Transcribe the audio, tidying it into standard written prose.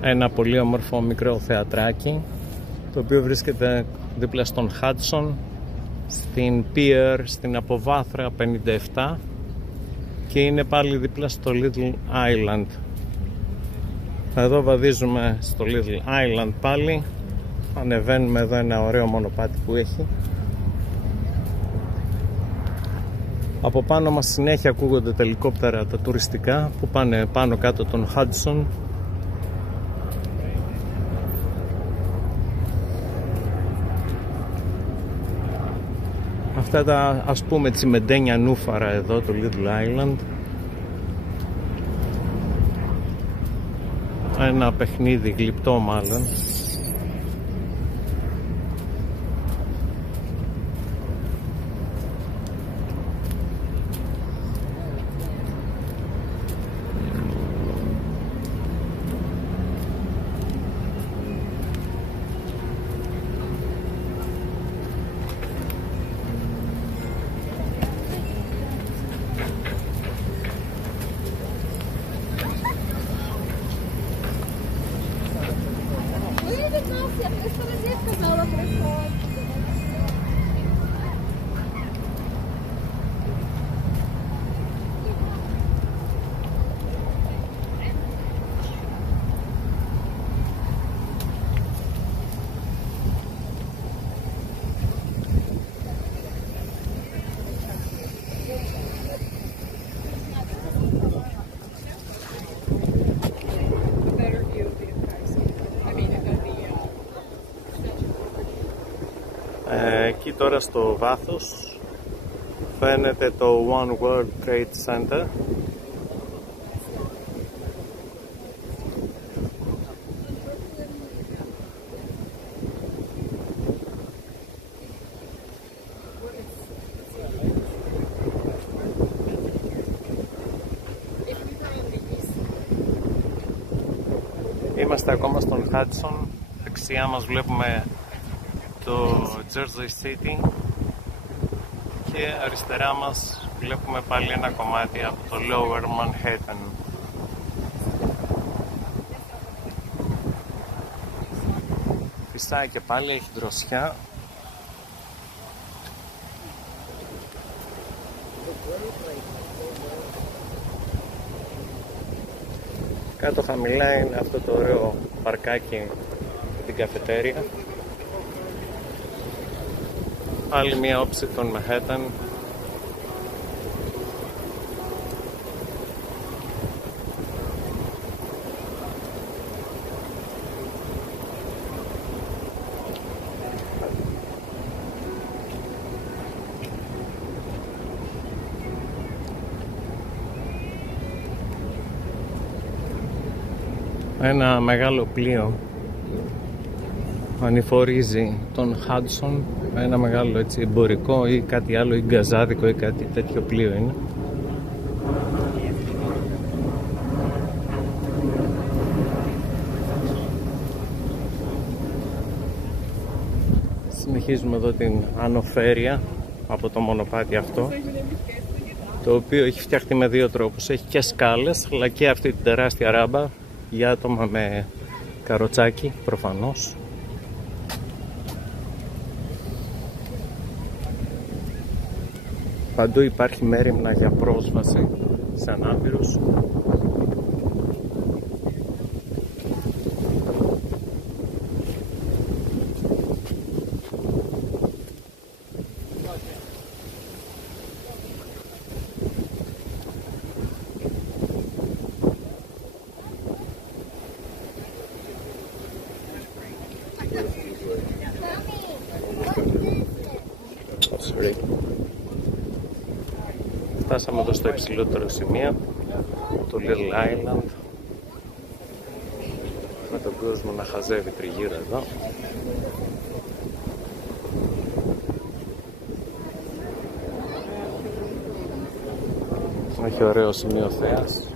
ένα πολύ όμορφο μικρό θεατράκι, το οποίο βρίσκεται δίπλα στον Hudson, στην Pier, στην Αποβάθρα 57, και είναι πάλι δίπλα στο Little Island. Εδώ βαδίζουμε στο Little Island πάλι, ανεβαίνουμε εδώ ένα ωραίο μονοπάτι που έχει. Από πάνω μας συνέχεια ακούγονται τα ελικόπτερα τα τουριστικά που πάνε πάνω κάτω τον Hudson. Αυτά τα, ας πούμε, τσιμεντένια νούφαρα εδώ, το Little Island. Ένα παιχνίδι γλυπτό μάλλον. Εκεί τώρα στο βάθος φαίνεται το One World Trade Center. Είμαστε ακόμα στον Hudson. Δεξιά μας βλέπουμε το Jersey City και αριστερά μας βλέπουμε πάλι ένα κομμάτι από το Lower Manhattan. Φυσάει και πάλι, έχει δροσιά. Κάτω χαμηλά είναι αυτό το ωραίο παρκάκι με την καφετέρια. Άλλη μία όψη των Manhattan. Ένα μεγάλο πλοίο ανηφορίζει τον Hudson, ένα μεγάλο έτσι εμπορικό ή κάτι άλλο, ή γκαζάδικο ή κάτι τέτοιο πλοίο είναι. Συνεχίζουμε εδώ την ανοφέρεια από το μονοπάτι αυτό, το οποίο έχει φτιαχτεί με δύο τρόπους. Έχει και σκάλες, αλλά και αυτή την τεράστια ράμπα για άτομα με καροτσάκι προφανώς. Παντού υπάρχει μέριμνα για πρόσβαση σε ανάπηρους. Φτάσαμε εδώ στο υψηλότερο σημείο, το Little Island, με τον κόσμο να χαζεύει τριγύρω εδώ. Έχει ωραίο σημείο θέας.